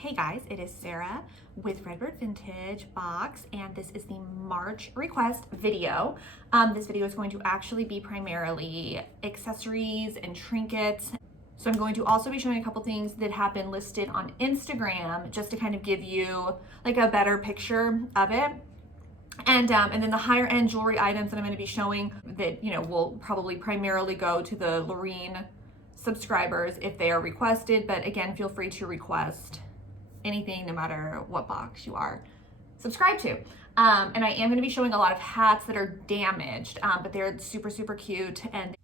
Hey guys, it is Sarah with Redbird Vintage Box, and this is the March request video. This video is going to actually be primarily accessories and trinkets. So I'm going to also be showing a couple things that have been listed on Instagram just to kind of give you like a better picture of it. And then the higher end jewelry items that I'm going to be showing that, will probably primarily go to the Lorene subscribers if they are requested. But again, feel free to request anything no matter what box you are subscribed to. And I am going to be showing a lot of hats that are damaged, but they're super, super cute. And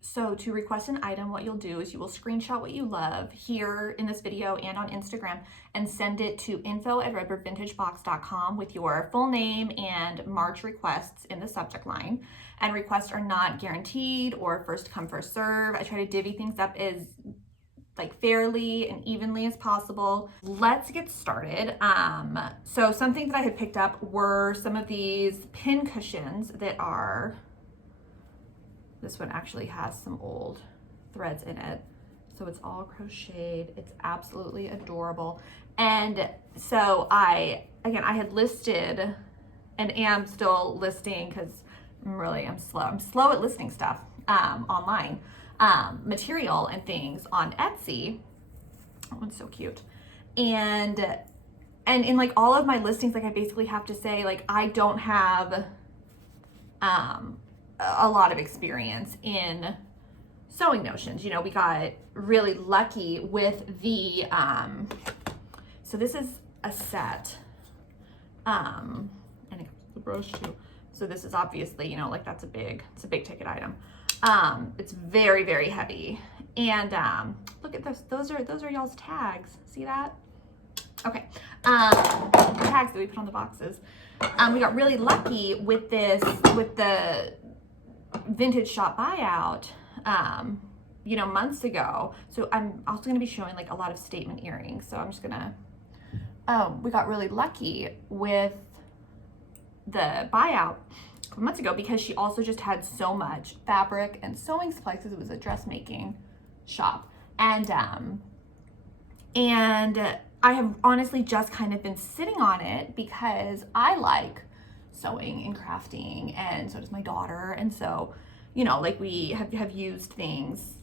so to request an item, what you'll do is you will screenshot what you love here in this video and on Instagram and send it to info@redbirdvintagebox.com with your full name and March requests in the subject line. And requests are not guaranteed or first come, first serve. I try to divvy things up as fairly and evenly as possible. Let's get started. So some things that I had picked up were some of these pin cushions that are, this one actually has some old threads in it. So it's all crocheted. It's absolutely adorable. And so I had listed and am still listing because I'm slow. I'm slow at listing stuff online. Material and things on Etsy. That one's so cute. And in like all of my listings, like I basically have to say like I don't have a lot of experience in sewing notions. We got really lucky with the so this is a set. And it comes with the brush too. So this is obviously, that's it's a big ticket item. It's very, very heavy. And look at this. Those are y'all's tags. See that? Okay. Tags that we put on the boxes. We got really lucky with the vintage shop buyout, months ago. So I'm also going to be showing like a lot of statement earrings. So I'm just going to, we got really lucky with the buyout months ago because she also just had so much fabric and sewing supplies because it was a dressmaking shop. And I have honestly just kind of been sitting on it because I like sewing and crafting, and so does my daughter. And so, we have used things,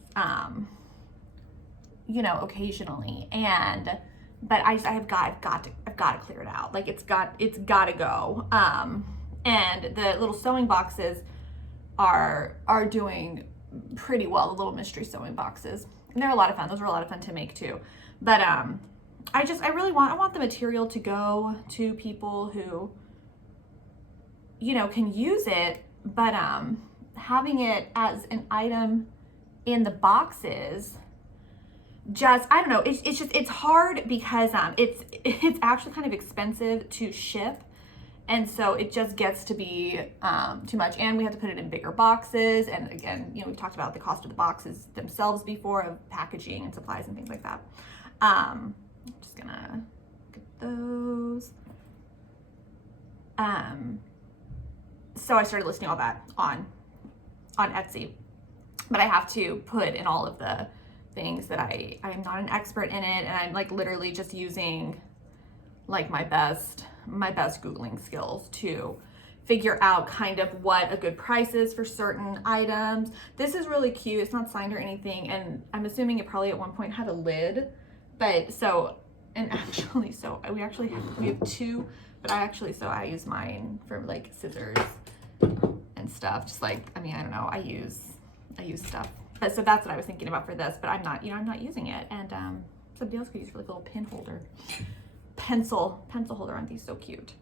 occasionally. But I've got to clear it out. Like it's got to go. And the little sewing boxes are doing pretty well, the little mystery sewing boxes. And they're a lot of fun. Those were a lot of fun to make too. But I want the material to go to people who, can use it, but having it as an item in the boxes, I don't know, it's hard because it's actually kind of expensive to ship. And so it just gets to be too much. And we have to put it in bigger boxes. And again, we've talked about the cost of the boxes themselves before, of packaging and supplies and things like that. I'm just gonna get those. So I started listing all that on Etsy. But I have to put in all of the things that I'm not an expert in it. And I'm like literally just using like my best Googling skills to figure out kind of what a good price is for certain items. This is really cute. It's not signed or anything. And I'm assuming it probably at one point had a lid, but we have two, but I use mine for like scissors and stuff. Just like, I don't know, I use stuff. But so that's what I was thinking about for this, but I'm not using it. And somebody else could use for like a little pin holder. Pencil holder. Aren't these so cute?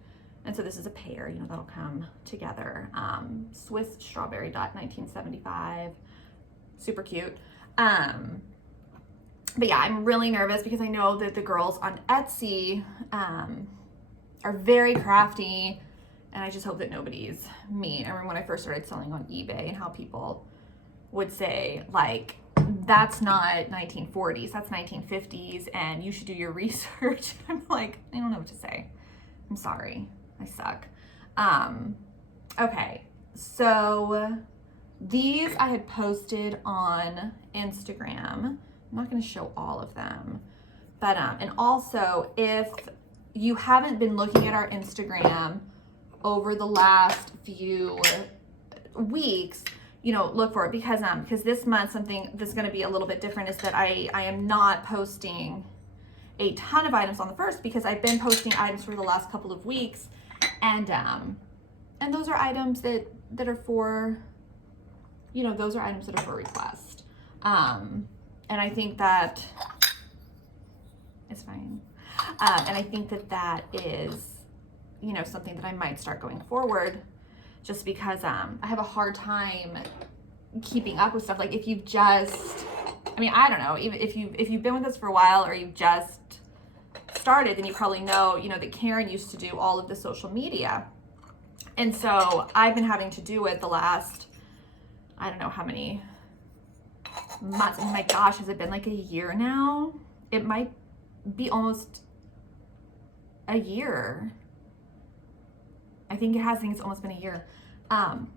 And so this is a pair, that'll come together. Swiss strawberry dot 1975, super cute. But yeah, I'm really nervous because I know that the girls on Etsy are very crafty, and I just hope that nobody's mean. I remember when I first started selling on eBay and how people would say like, that's not 1940s, that's 1950s, and you should do your research. I'm like, I don't know what to say. I'm sorry, I suck. Okay, so these I had posted on Instagram. I'm not gonna show all of them, But, and also if you haven't been looking at our Instagram over the last few weeks, you know, look for it, because this month something that's going to be a little bit different is that I am not posting a ton of items on the first, because I've been posting items for the last couple of weeks, and those are items that are for, you know, those are items that are for request, and I think that it's fine, and I think that is, you know, something that I might start going forward, just because I have a hard time keeping up with stuff. Like if you've just, I mean, I don't know, even if you've been with us for a while, or you've just started, then you probably know, you know, that Karen used to do all of the social media. And so I've been having to do it the last, I don't know how many months. Oh my gosh, has it been like a year now? It might be almost a year. I think it has. I think it's almost been a year.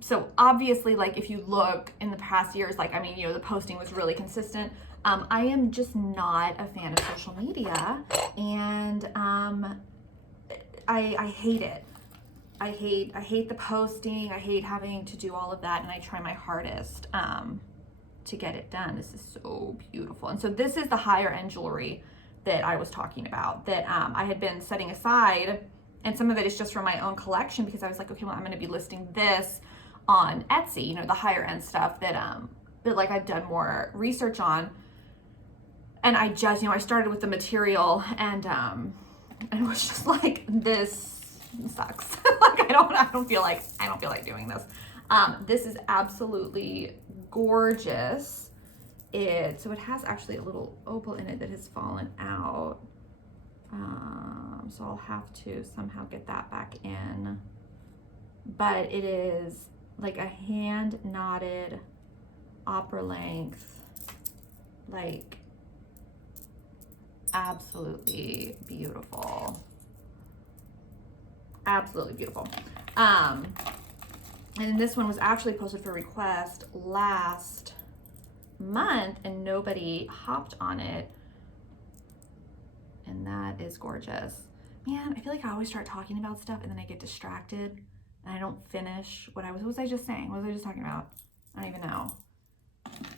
So obviously, like if you look in the past years, like, I mean, you know, the posting was really consistent. I am just not a fan of social media, and I hate it. I hate the posting. I hate having to do all of that, and I try my hardest to get it done. This is so beautiful. And so this is the higher end jewelry that I was talking about, that I had been setting aside, and some of it is just from my own collection, because I was like, okay, well, I'm going to be listing this on Etsy, you know, the higher end stuff that like I've done more research on. And I just, you know, I started with the material, and it was just like, this sucks. Like I don't feel like doing this. This is absolutely gorgeous. So it has actually a little opal in it that has fallen out. So I'll have to somehow get that back in. But it is like a hand knotted opera length, like absolutely beautiful. Absolutely beautiful. And this one was actually posted for request last month, and nobody hopped on it. And that is gorgeous. Man, I feel like I always start talking about stuff and then I get distracted and I don't finish what was I just saying? What was I just talking about? I don't even know.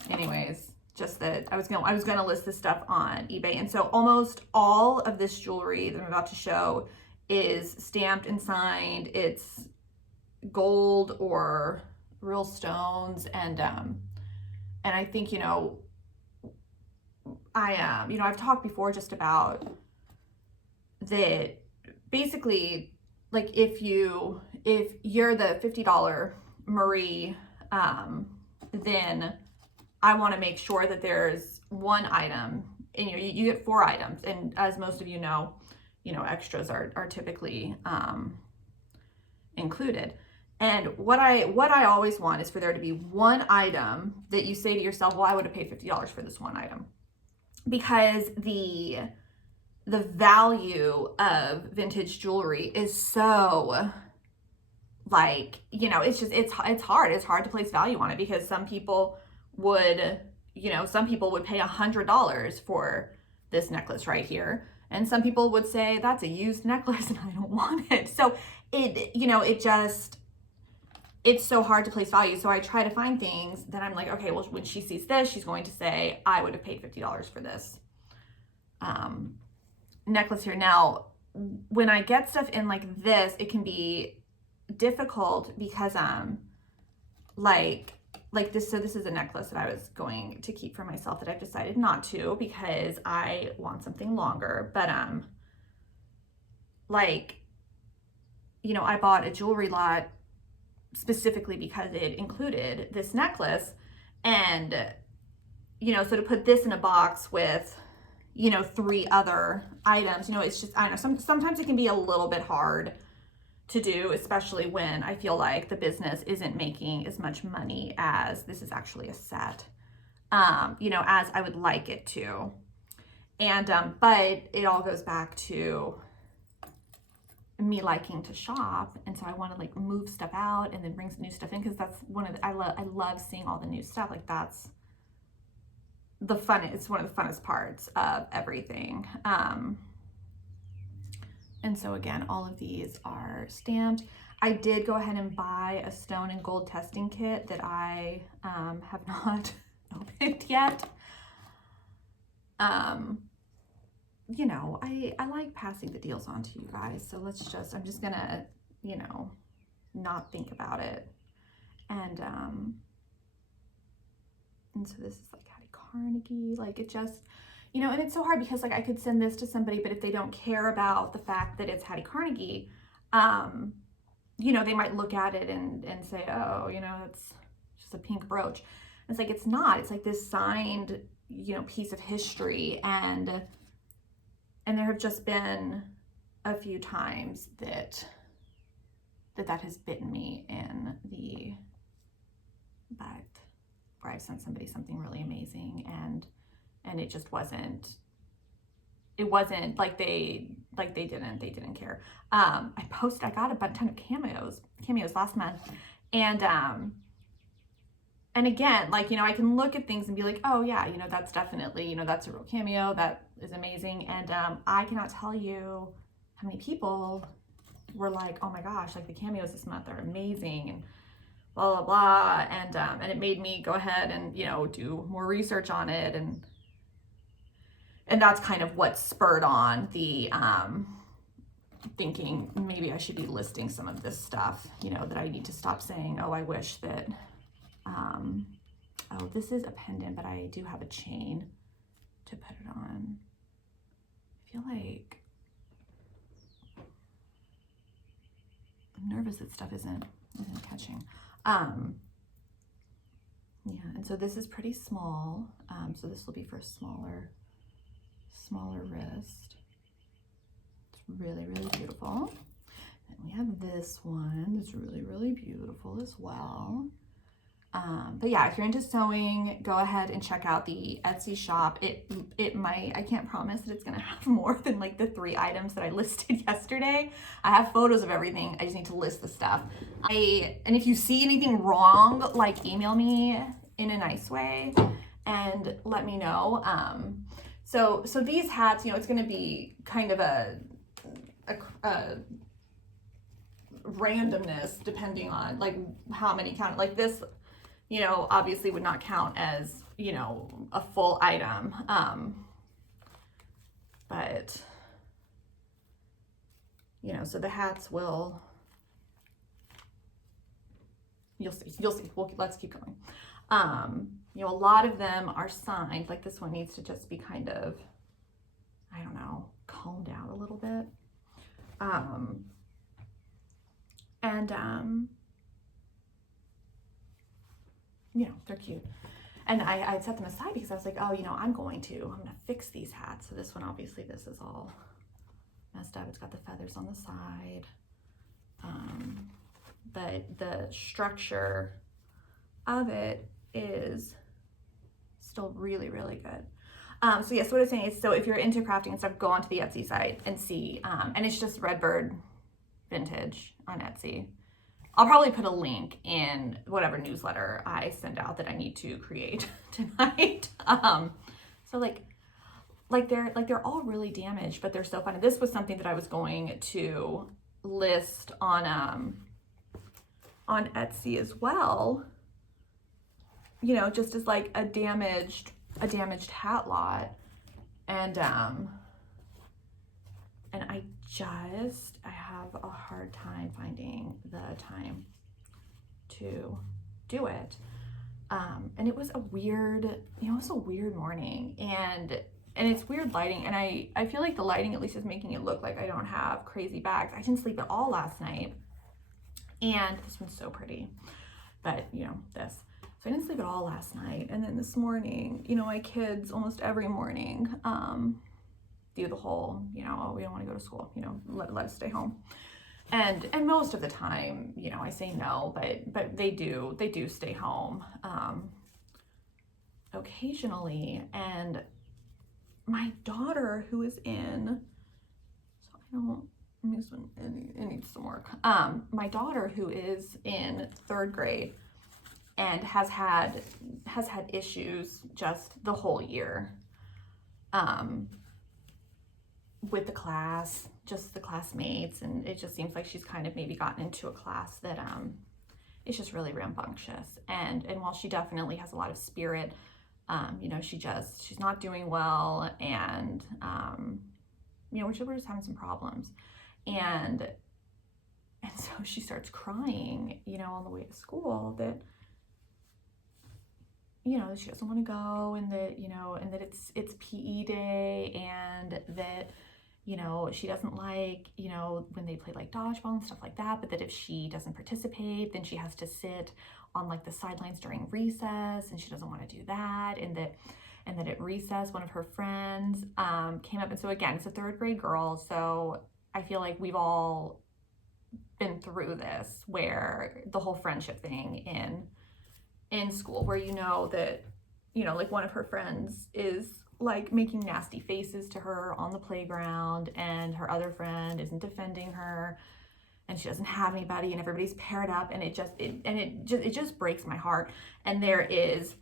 Anyways, just that I was gonna list this stuff on eBay. And so almost all of this jewelry that I'm about to show is stamped and signed. It's gold or real stones, and I think, you know, I've talked before just about that. Basically, like if you're the $50 Marie, then I want to make sure that there's one item, and you get 4 items, and as most of you know, extras are typically included. And what I always want is for there to be one item that you say to yourself, well, I would have paid $50 for this one item, because the value of vintage jewelry is so, like, it's hard to place value on it, because some people would pay $100 for this necklace right here, and some people would say that's a used necklace and I don't want it. So it's so hard to place value. So I try to find things that I'm like, okay, well, when she sees this, she's going to say, I would have paid $50 for this necklace here. Now, when I get stuff in like this, it can be difficult because like this. So this is a necklace that I was going to keep for myself that I've decided not to, because I want something longer. But I bought a jewelry lot specifically because it included this necklace, and so to put this in a box with 3 other items, it's just, I don't know, sometimes it can be a little bit hard to do, especially when I feel like the business isn't making as much money as this is actually a set, as I would like it to. And but it all goes back to me liking to shop, and so I want to like move stuff out and then bring some new stuff in, because that's one of the, I love seeing all the new stuff. Like that's it's one of the funnest parts of everything. And so again, all of these are stamped. I did go ahead and buy a stone and gold testing kit that I have not opened yet. You know, I like passing the deals on to you guys. So I'm just gonna, you know, not think about it. And so this is like Hattie Carnegie, like it just, you know, and it's so hard because like I could send this to somebody, but if they don't care about the fact that it's Hattie Carnegie, you know, they might look at it and say, oh, you know, it's just a pink brooch. And it's like, it's not, it's like this signed, you know, piece of history. And there have just been a few times that has bitten me in the butt, where I've sent somebody something really amazing and it just wasn't like they didn't care. I got a ton of cameos last month, and again, like, you know, I can look at things and be like, oh yeah, you know, that's definitely, you know, that's a real cameo, that is amazing. And I cannot tell you how many people were like, oh my gosh, like the cameos this month are amazing and blah blah blah. And it made me go ahead and, you know, do more research on it, and that's kind of what spurred on the thinking maybe I should be listing some of this stuff, you know, that I need to stop saying, oh, I wish that, oh, this is a pendant, but I do have a chain to put it on. I feel like I'm nervous that stuff isn't catching. Yeah, and so this is pretty small. So this will be for smaller wrist. It's really, really beautiful. And we have this one that's really, really beautiful as well. But yeah, if you're into sewing, go ahead and check out the Etsy shop. It might, I can't promise that it's gonna have more than like the 3 items that I listed yesterday. I have photos of everything. I just need to list the stuff. And if you see anything wrong, like email me in a nice way and let me know. So these hats, you know, it's gonna be kind of a randomness depending on like how many count. Like this, you know, obviously would not count as, you know, a full item. But, you know, so the hats will, you'll see. Let's keep going. You know, a lot of them are signed. Like this one needs to just be kind of, I don't know, calmed out a little bit. You know, they're cute. And I set them aside because I was like, oh, you know, I'm gonna fix these hats. So this one, obviously this is all messed up. It's got the feathers on the side. But the structure of it is still really, really good. So yes, what I was saying is, so if you're into crafting and stuff, go onto the Etsy site and see, and it's just Redbird Vintage on Etsy. I'll probably put a link in whatever newsletter I send out that I need to create tonight. So they're all really damaged, but they're so fun. And this was something that I was going to list on Etsy as well. You know, just as like a damaged hat lot. And I have a hard time finding the time to do it. And it was a weird morning, and it's weird lighting, and I feel like the lighting at least is making it look like I don't have crazy bags. I didn't sleep at all last night, and this one's so pretty, but you know, this. So I didn't sleep at all last night, and then this morning, you know, my kids almost every morning do the whole, you know, oh, we don't want to go to school, you know, let us stay home. And most of the time, you know, I say no, but they do stay home occasionally. And my daughter, who is in, so I don't, this one, it needs some work. My daughter, who is in 3rd grade, and has had issues just the whole year with the class, just the classmates, and it just seems like she's kind of maybe gotten into a class that is just really rambunctious. And while she definitely has a lot of spirit, you know, she's not doing well, and you know, we're just having some problems. And so she starts crying, you know, on the way to school that, you know, she doesn't want to go, and that, you know, and that it's PE day, and that, you know, she doesn't like, you know, when they play like dodgeball and stuff like that, but that if she doesn't participate, then she has to sit on like the sidelines during recess, and she doesn't want to do that. And that at recess, one of her friends came up, and so again, it's a 3rd grade girl, so I feel like we've all been through this, where the whole friendship thing in school, where you know that, you know, like one of her friends is like making nasty faces to her on the playground, and her other friend isn't defending her, and she doesn't have anybody, and everybody's paired up, and it just breaks my heart. And there is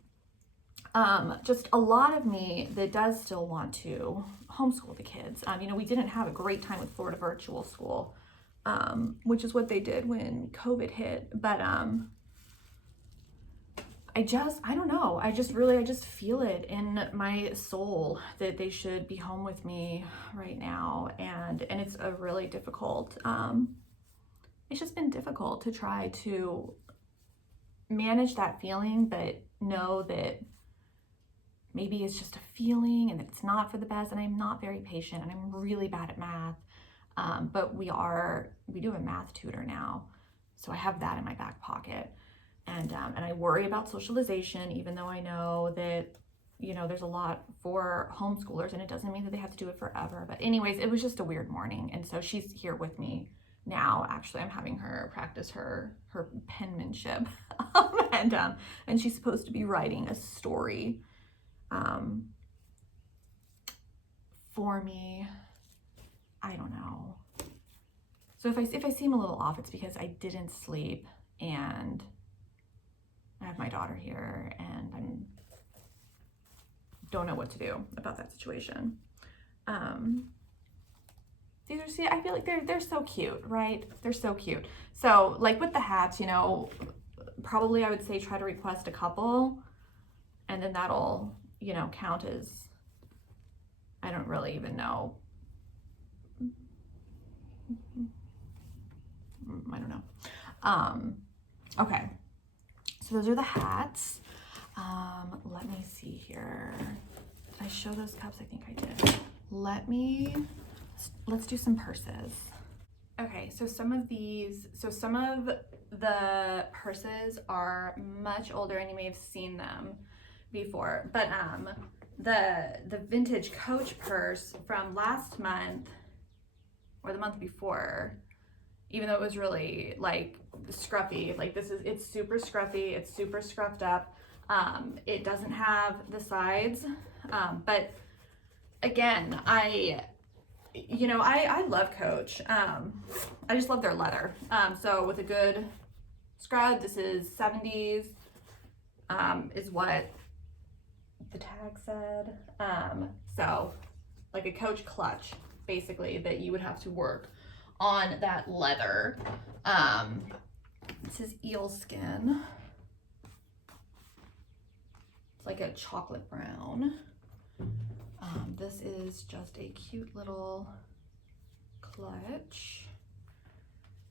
just a lot of me that does still want to homeschool the kids. You know, we didn't have a great time with Florida virtual school, which is what they did when COVID hit, but I don't know. I just feel it in my soul that they should be home with me right now. And it's a really difficult, it's just been difficult to try to manage that feeling, but know that maybe it's just a feeling and that it's not for the best. And I'm not very patient, and I'm really bad at math. But we do a math tutor now. So I have that in my back pocket. And I worry about socialization, even though I know that, you know, there's a lot for homeschoolers, and it doesn't mean that they have to do it forever. But anyways, it was just a weird morning. And so she's here with me now. Actually, I'm having her practice her penmanship. And she's supposed to be writing a story for me. I don't know. So if I seem a little off, it's because I didn't sleep, and I have my daughter here, and I don't know what to do about that situation. See, I feel like they're so cute, right? They're so cute. So like with the hats, you know, probably I would say try to request a couple, and then that'll, you know, count as, I don't really even know. I don't know. Okay. So those are the hats. Let me see here. Did I show those cups? I think I did. Let's do some purses. Okay, so some of the purses are much older, and you may have seen them before, but the vintage Coach purse from last month or the month before, even though it was really like scruffy, like it's super scruffy, it's super scruffed up. It doesn't have the sides, but again, I love Coach. I just love their leather. So with a good scrub, this is 70s, is what the tag said. So like a Coach clutch, basically, that you would have to work on that leather. This is eel skin. It's like a chocolate brown. This is just a cute little clutch.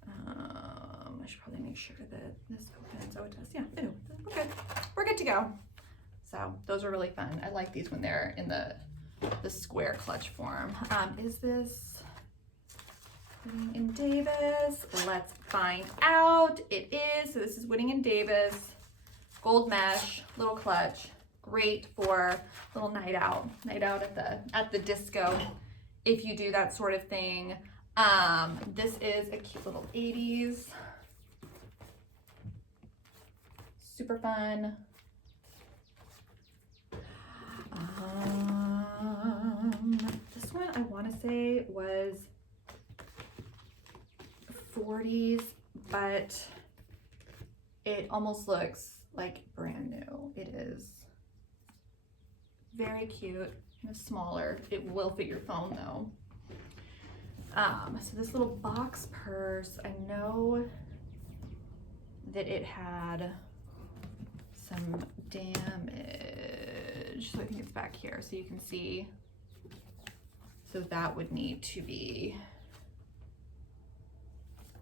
I should probably make sure that this opens. Oh, it does. Yeah, ew, we're good. We're good to go. So those are really fun. I like these when they're in the square clutch form. Is this Whitting and Davis? Let's find out. It is. So this is Whitting and Davis, gold mesh, little clutch. Great for little night out at the disco, if you do that sort of thing. This is a cute little 80s. Super fun. This one I want to say was 40s, but it almost looks like brand new. It is very cute, kind of smaller. It will fit your phone though. So this little box purse, I know that it had some damage. So I think it's back here so you can see. So that would need to be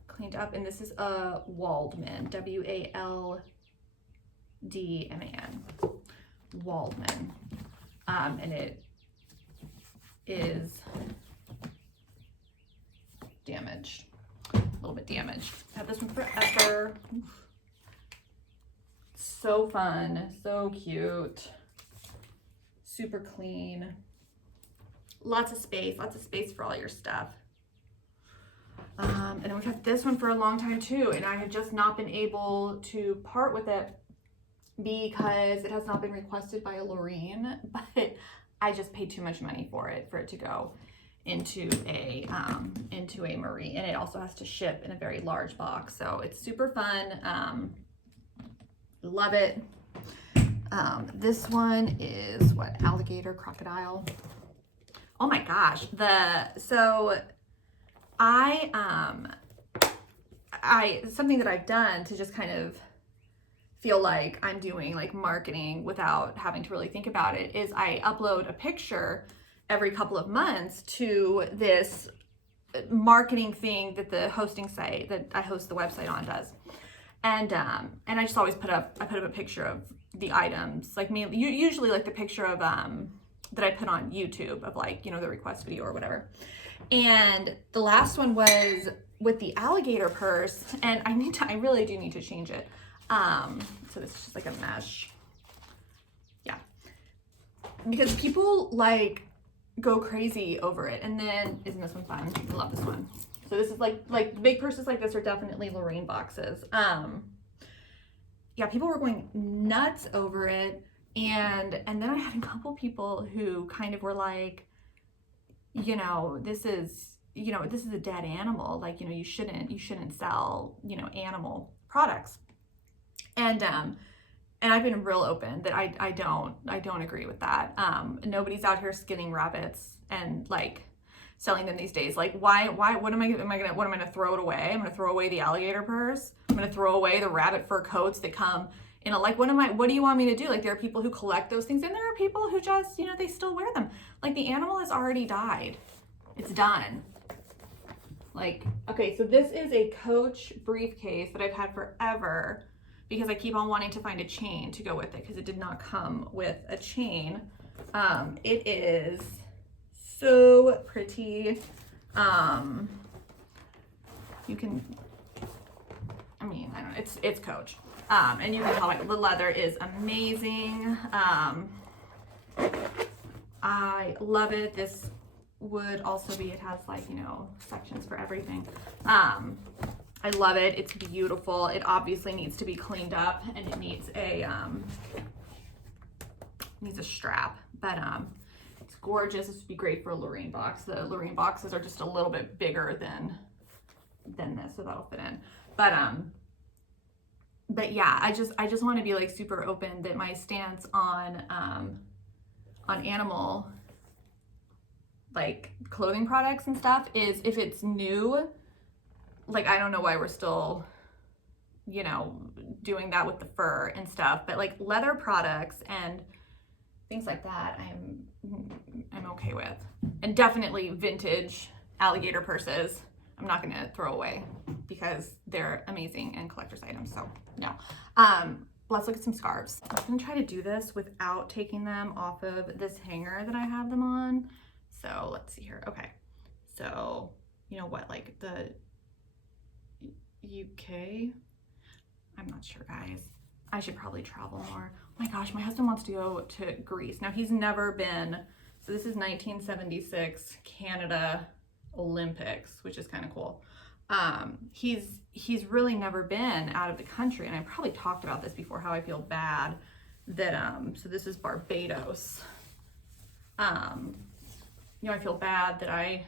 cleaned up. And this is a Waldman, W-A-L-D-M-A-N, Waldman. And it is damaged, a little bit damaged. I've had this one forever. So fun, so cute, super clean. Lots of space for all your stuff. And then we've had this one for a long time too, and I have just not been able to part with it because it has not been requested by a Lorraine, but I just paid too much money for it to go into a Marie, and it also has to ship in a very large box, so it's super fun. Love it. This one is what, alligator, crocodile. Oh my gosh, something that I've done to just kind of feel like I'm doing like marketing without having to really think about it is I upload a picture every couple of months to this marketing thing that the hosting site that I host the website on does. And I just always put up a picture of the items, like mainly, usually like the picture of that I put on YouTube of like, you know, the request video or whatever. And the last one was with the alligator purse, and I really do need to change it. So this is just like a mesh. Yeah. Because people like go crazy over it. And then, isn't this one fun? I love this one. So this is like big purses like this are definitely Lorraine boxes. Yeah, people were going nuts over it. And then I had a couple people who kind of were like, you know, this is a dead animal. Like, you know, you shouldn't sell, you know, animal products. And I've been real open that I don't agree with that. Nobody's out here skinning rabbits and like selling them these days. Like, why, what am I gonna throw it away? I'm gonna throw away the alligator purse. I'm gonna throw away the rabbit fur coats that come in a, like, what do you want me to do? Like, there are people who collect those things, and there are people who just, you know, they still wear them. Like, the animal has already died. It's done. Like, okay, so this is a Coach briefcase that I've had forever because I keep on wanting to find a chain to go with it because it did not come with a chain. It is so pretty. You can, I mean, I don't know, it's Coach. And you can tell like the leather is amazing. I love it. This would also be, it has like, you know, sections for everything. I love it. It's beautiful. It obviously needs to be cleaned up and it needs a strap, but it's gorgeous. This would be great for a Lorraine box. The Lorraine boxes are just a little bit bigger than this, so that'll fit in. But yeah, I just want to be like super open that my stance on animal like clothing products and stuff is if it's new, like I don't know why we're still, you know, doing that with the fur and stuff, but like leather products and things like that I'm okay with. And definitely vintage alligator purses I'm not gonna throw away because they're amazing and collector's items, so no. Let's look at some scarves. I'm gonna try to do this without taking them off of this hanger that I have them on. So let's see here. Okay, so you know what, like the UK, I'm not sure, guys. I should probably travel more. Oh my gosh, my husband wants to go to Greece. Now he's never been, so this is 1976 Canada Olympics, which is kind of cool. He's really never been out of the country, and I probably talked about this before, how I feel bad that so this is Barbados. You know, I feel bad that I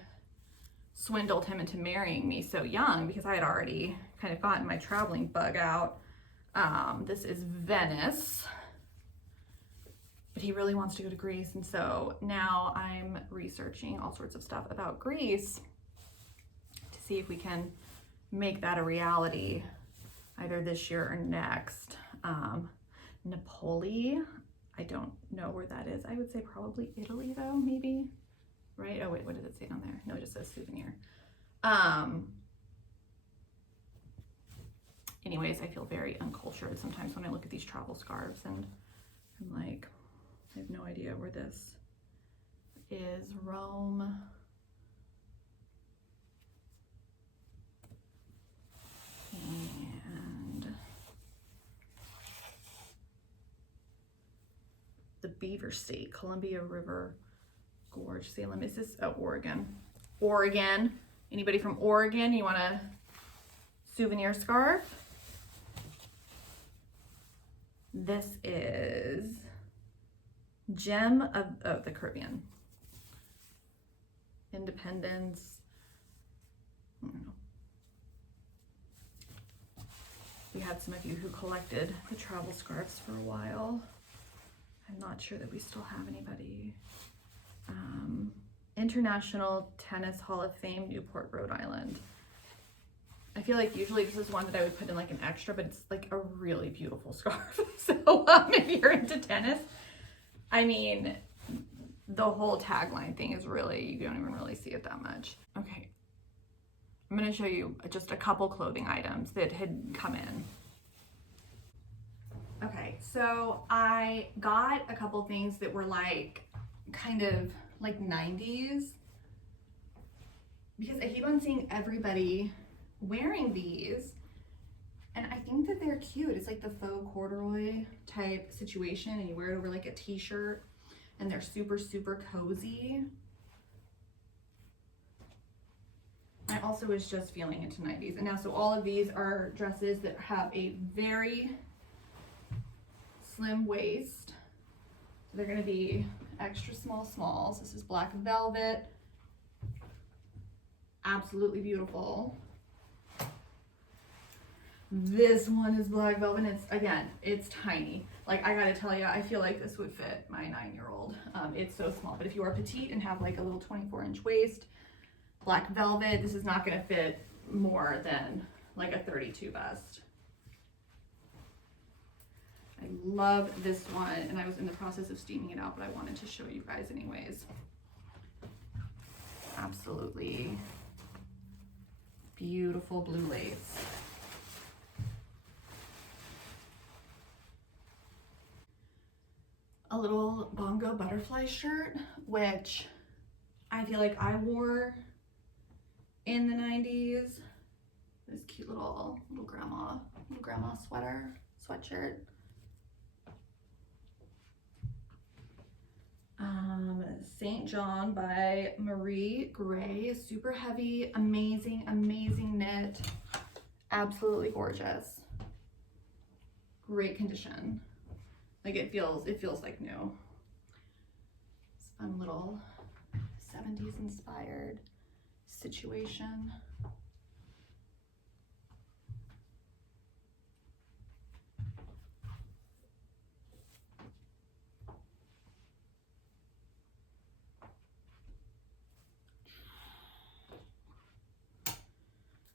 swindled him into marrying me so young because I had already kind of gotten my traveling bug out. This is Venice, but he really wants to go to Greece. And so now I'm researching all sorts of stuff about Greece to see if we can make that a reality either this year or next. Napoli, I don't know where that is. I would say probably Italy though, maybe, right? Oh wait, what does it say on there? No, it just says souvenir. Anyways, I feel very uncultured sometimes when I look at these travel scarves and I'm like, I have no idea where this is. Rome. And the Beaver State, Columbia River Gorge, Salem. Is this, oh, Oregon. Oregon. Anybody from Oregon, you want a souvenir scarf? This is Gem of the Caribbean. Independence. I don't know. We had some of you who collected the travel scarves for a while. I'm not sure that we still have anybody. International Tennis Hall of Fame, Newport, Rhode Island. I feel like usually this is one that I would put in like an extra, but it's like a really beautiful scarf. So if you're into tennis, I mean, the whole tagline thing is really, you don't even really see it that much. Okay, I'm gonna show you just a couple clothing items that had come in. Okay, so I got a couple things that were like, kind of like 90s, because I keep on seeing everybody wearing these, and I think that they're cute. It's like the faux corduroy type situation, and you wear it over like a t-shirt, and they're super, super cozy. I also was just feeling into 90s, and now so all of these are dresses that have a very slim waist. So they're going to be extra small smalls. This is black velvet, absolutely beautiful. This one is black velvet, and it's, again, it's tiny. Like, I gotta tell you, I feel like this would fit my 9-year-old. It's so small, but if you are petite and have like a little 24-inch waist, black velvet, this is not gonna fit more than like a 32 vest. I love this one, and I was in the process of steaming it out, but I wanted to show you guys anyways. Absolutely beautiful blue lace. A little bongo butterfly shirt, which I feel like I wore in the 90s. This cute little grandma sweatshirt. St. John by Marie Gray, super heavy, amazing knit, absolutely gorgeous, great condition. Like it feels like new. It's a fun little 70s inspired situation.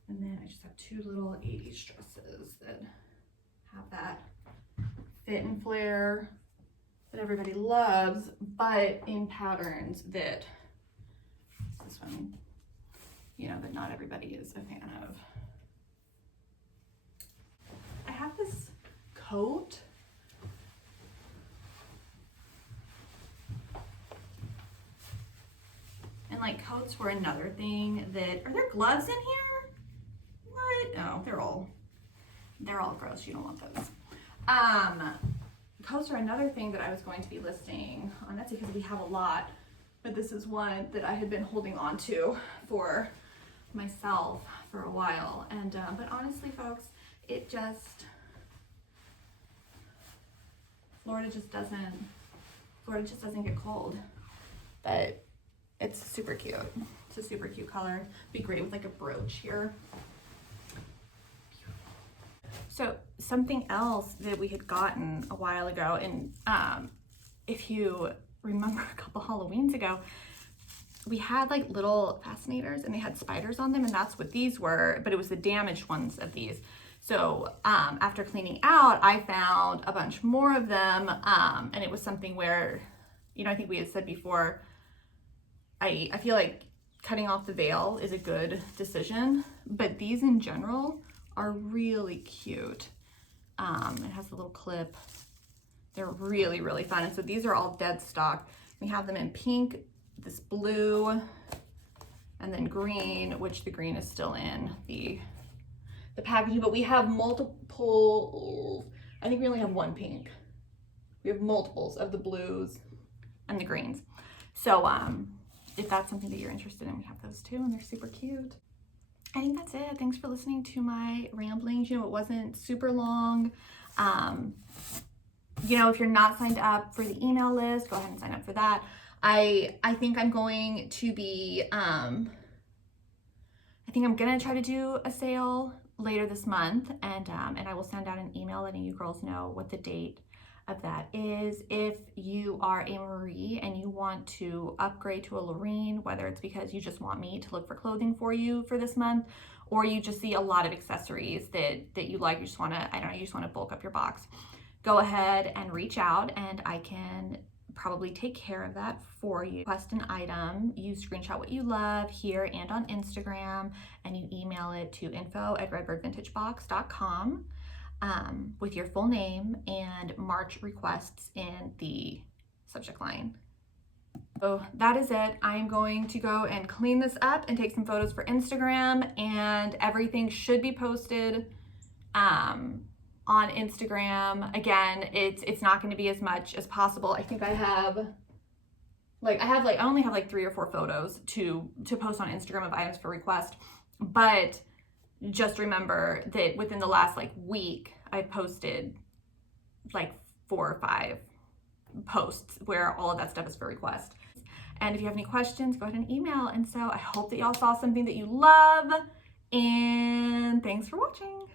And then I just have two little 80s dresses that have that fit and flare that everybody loves, but in patterns that, this one, you know, that not everybody is a fan of. I have this coat. And like coats were another thing that, are there gloves in here? What? No, they're all gross. You don't want those. Coats are another thing that I was going to be listing on Etsy because we have a lot, but this is one that I had been holding on to for myself for a while. And but honestly, folks, it just, Florida just doesn't get cold, but it's super cute. It's a super cute color. Be great with like a brooch here. So something else that we had gotten a while ago, and if you remember a couple Halloweens ago, we had like little fascinators and they had spiders on them, and that's what these were, but it was the damaged ones of these. So after cleaning out, I found a bunch more of them, and it was something where, you know, I think we had said before, I feel like cutting off the veil is a good decision, but these in general are really cute. It has a little clip. They're really, really fun. And so these are all dead stock. We have them in pink, this blue, and then green, which the green is still in the packaging, but we have multiple, I think we only have one pink. We have multiples of the blues and the greens. So if that's something that you're interested in, we have those too, and they're super cute. I think that's it. Thanks for listening to my ramblings. You know, it wasn't super long. You know, if you're not signed up for the email list, go ahead and sign up for that. I think I'm going to be, I think I'm gonna try to do a sale later this month, and I will send out an email letting you girls know what the date of that is. If you are a Marie and you want to upgrade to a Lorene, whether it's because you just want me to look for clothing for you for this month, or you just see a lot of accessories that you like, you just want to, I don't know, you just want to bulk up your box, go ahead and reach out and I can probably take care of that for you. Request an item, you screenshot what you love here and on Instagram, and you email it to info@redbirdvintagebox.com with your full name and March requests in the subject line. So that is it. I'm going to go and clean this up and take some photos for Instagram, and everything should be posted on Instagram. Again, it's not going to be as much as possible. I think I only have like 3 or 4 photos to post on Instagram of items for request, but just remember that within the last like week, I posted like 4 or 5 posts where all of that stuff is for request. And if you have any questions, go ahead and email. And so I hope that y'all saw something that you love, and thanks for watching.